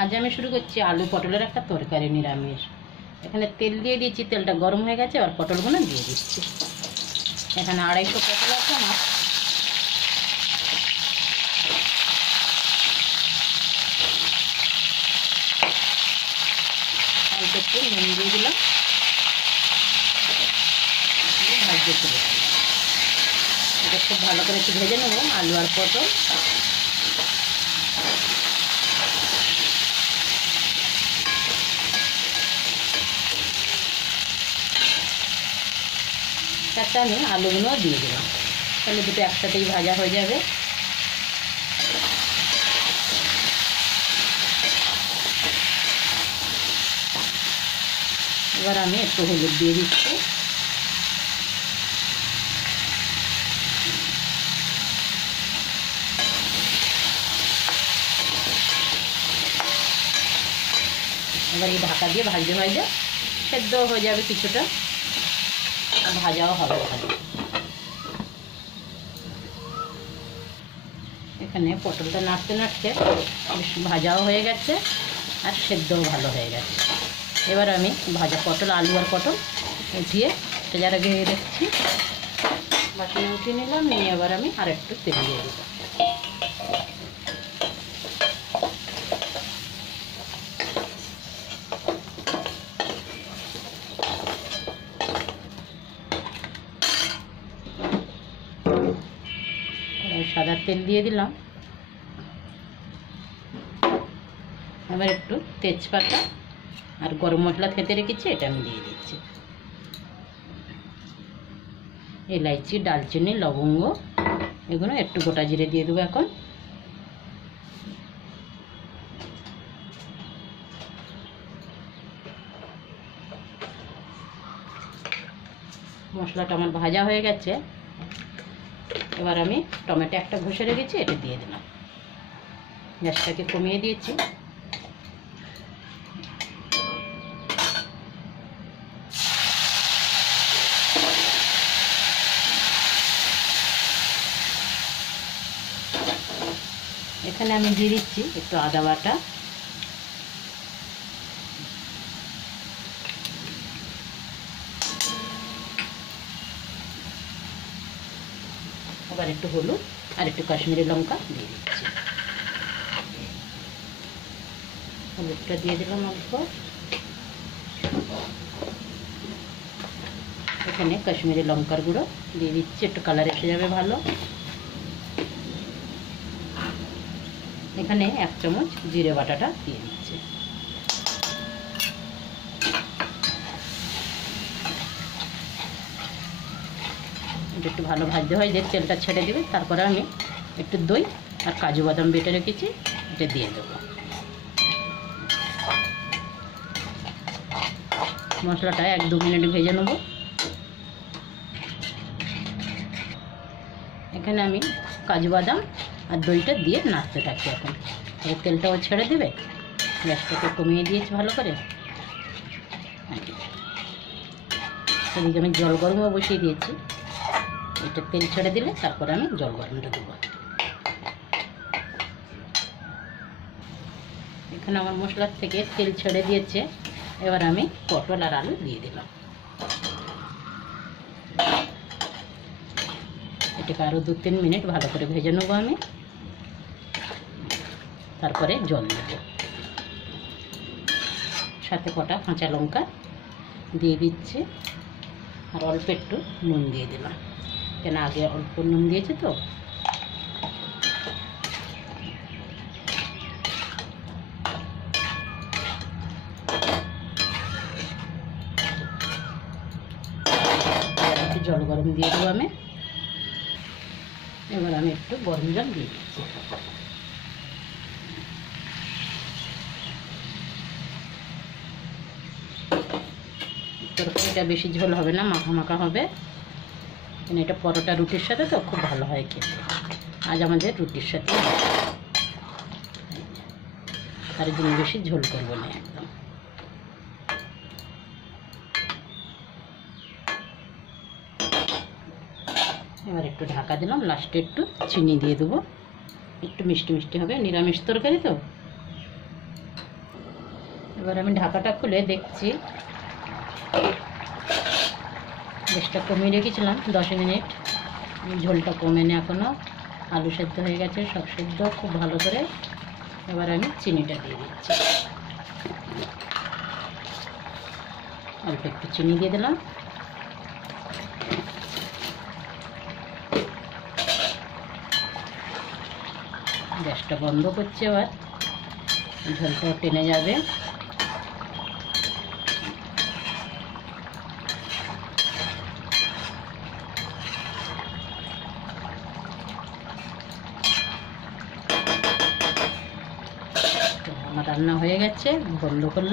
আজ আমি শুরু করছি আলু পটলের একটা তরকারি নিরামিষ। এখানে তেল দিয়ে দিয়েছি, তেলটা গরম হয়ে গেছে, আর পটলগুলো দিয়ে দিচ্ছি। এখানে 250 পটল আছে আমার। অল্প একটু নুন দিয়ে দিলাম, ভাজতে চলে এটা খুব ভালো করে একটু ভেজে নেবো আলু আর পটল। তাতে আমি আলুগুলো দিয়ে দিলাম, তাহলে দুটো একসাথেই ভাজা হয়ে যাবে। এবার আমি একটু হলুদ দিয়ে দিচ্ছি। এবার এই ঢাকা দিয়ে ভাজতে ভাজতে সেদ্ধ হয়ে যাবে কিছুটা, আর ভাজাও হবে ভালো। এখানে পটলটা নাড়তে নাড়তে বেশ ভাজাও হয়ে গেছে আর সেদ্ধও ভালো হয়ে গেছে। এবার আমি ভাজা পটল, আলু আর পটল উঠিয়ে যারা গিয়ে রেখেছি বাসনে উঠিয়ে নিলাম, নিয়ে এবার আমি আর একটু তেল দিয়ে দিলাম। সাদা তেল দিয়ে দিলাম। এবার একটু তেজপাতা আর গরম মশলা থেতে রেখেছি, এটা আমি দিয়ে দিচ্ছি। এলাইচি, ডালচিনি, লবঙ্গ এগুলো একটু গোটা জিরে দিয়ে দেবো। এখন মশলাটা আমার ভাজা হয়ে গেছে। এবার আমি টমেটো একটা ঘষে রেখেছি, এটা দিয়ে দিলাম। গ্যাসটাকে কমিয়ে দিয়েছি। এখানে আমি দিয়ে দিচ্ছি একটু আদা বাটা, আবার একটু হলুদ আর একটু কাশ্মীরি লঙ্কা দিয়ে দিচ্ছি। হলুদটা দিয়ে দিলাম অল্প। এখানে কাশ্মীরি লঙ্কার গুঁড়ো দিয়ে দিচ্ছি, একটু কালার এসে যাবে ভালো। এখানে 1 চামচ জিরে বাটাটা দিয়ে দিচ্ছি। একটু ভালো ভাজতে হয়, যে তেলটা ছেড়ে দেবে। তারপরে আমি একটু দই আর কাজু বাদাম বেটে রেখেছি, এটা দিয়ে দেবো। মশলাটা 1-2 মিনিট ভেজে নেব। এখানে আমি কাজু বাদাম আর দইটা দিয়ে নাড়তে থাকি। এখন এই তেলটাও ছেড়ে দেবে। গ্যাসটাকে কমিয়ে দিয়েছি ভালো করে। এদিকে আমি জল গরমও বসিয়ে দিয়েছি। এটা তেল ছেড়ে দিলে তারপরে আমি জল গরমটা দেবো। এখানে আমার মশলার থেকে তেল ছেড়ে দিয়েছে। এবার আমি পটল আর আলু দিয়ে দিলাম। এটাকে আরও 2-3 মিনিট ভালো করে ভেজে নেবো আমি। তারপরে জল দেবো, সাথে কটা কাঁচা লঙ্কা দিয়ে দিচ্ছি, আর অল্প একটু নুন দিয়ে দিলাম, কেন আগে অল্প নুন দিয়েছে তো। একটু জল গরম দিয়ে দেবো আমি। এবার আমি একটু গরম জল দিয়ে দিচ্ছি। তরকারিটা বেশি ঝোল হবে না, মাখা মাখা হবে। এটা পরোটা রুটির সাথে তো খুব ভালো হয় খেতে। আজ আমাদের রুটির সাথে, তার জন্য বেশি ঝোল করবো না একদম। এবার একটু ঢাকা দিলাম, লাস্টে একটু চিনি দিয়ে দেবো, একটু মিষ্টি মিষ্টি হবে, নিরামিষ তরকারি তো। এবার আমি ঢাকাটা খুলে দেখছি, গ্যাসটা কমিয়ে রেখেছিলাম 10 মিনিট, ঝোলটা কমেনি এখনও, আলু সেদ্ধ হয়ে গেছে, সব সেদ্ধ খুব ভালো করে। এবার আমি চিনিটা দিয়ে দিচ্ছি, অল্প একটু চিনি দিয়ে দিলাম। গ্যাসটা বন্ধ করছি, এবার ঝোলটাও টেনে যাবে। আমার রান্না হয়ে গেছে, বন্ধ করলাম।